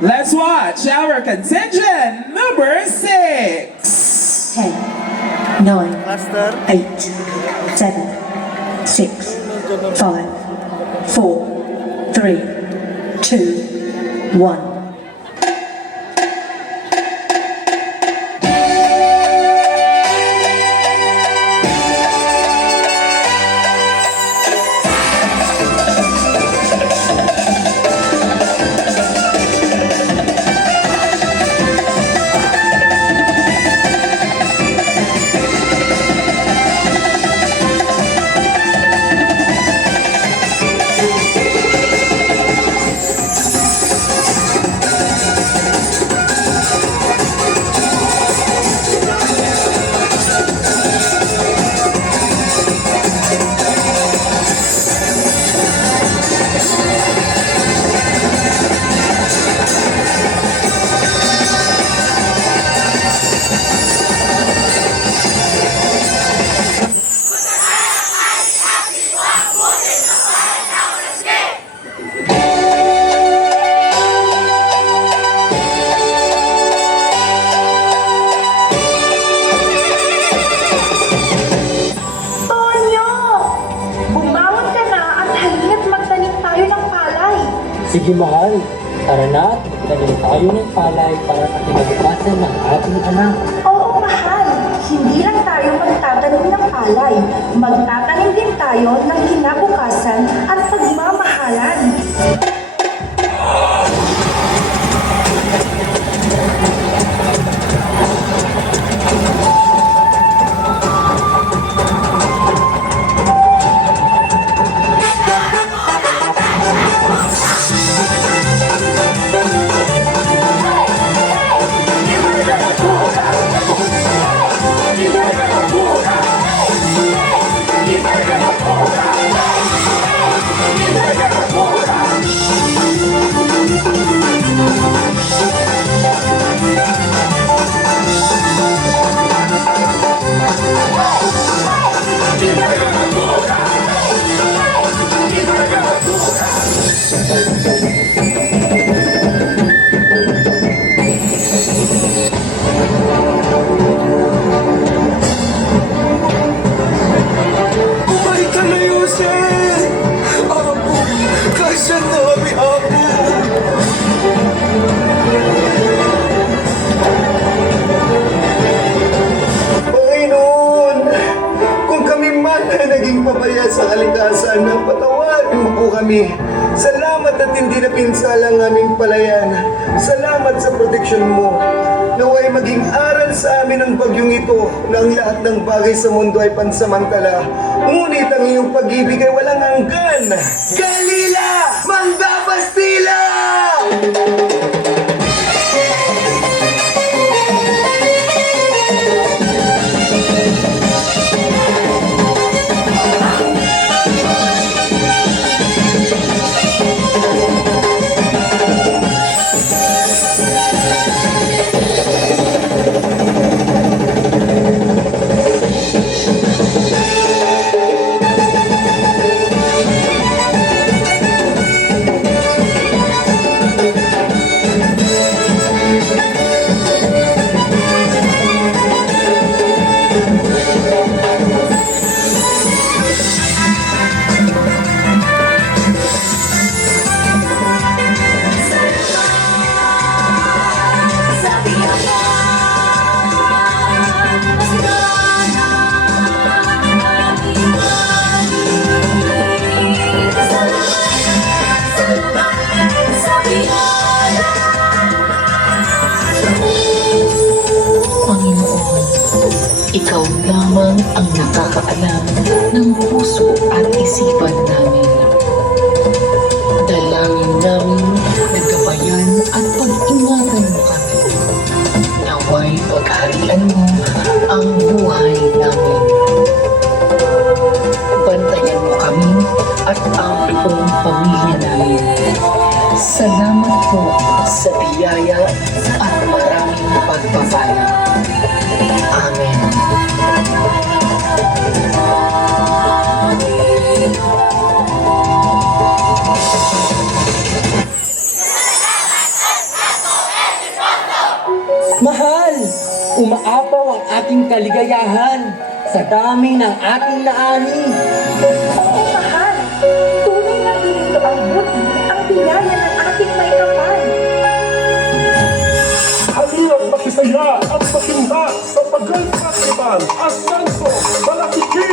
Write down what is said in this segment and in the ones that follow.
Let's watch our contingent number 6. 10, 9, Master. 8, 7, 6, 5, 4, 3, 2, 1. Sige mahal, tara na at magtanim tayo ng palay para sa kinabukasan ng ating anak. Oo, mahal. Hindi lang tayo magtatanim ng palay. Magtatanim din tayo ng kinabukasan at pagmamahalan. Sa kalikasan ng patawarin mo po kami. Salamat at hindi na pinsala ang aming palayan. Salamat sa proteksyon mo. Naway maging aral sa amin ang bagyong ito na ang lahat ng bagay sa mundo ay pansamantala. Ngunit ang iyong pag-ibig ay walang hanggan. Galila! Manda Bastila! Ikaw lamang ang nakakaalam ng puso at isipan namin. Dalangin namin na gabayan at pag-ingatan mo kami. Naway pagharian mo ang buhay namin. Bantayan mo kami at ang buong pamilya namin. Salamat po sa biyaya at maraming pagpapala. Amen. Mahal, umaapaw ang ating kaligayahan sa dami ng ating naani. Oo, mahal. Tunay na ginito ang buti, ang biyaya ng ating may kapal. Halina't makisaya at makinha sa paglalakriban at tanso malakiki!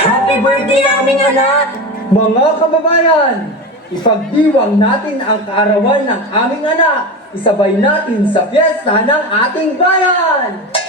Happy birthday aming anak! Mga kababayan, ipagdiwang natin ang kaarawan ng aming anak. Isabay natin sa piyesta ng ating bayan!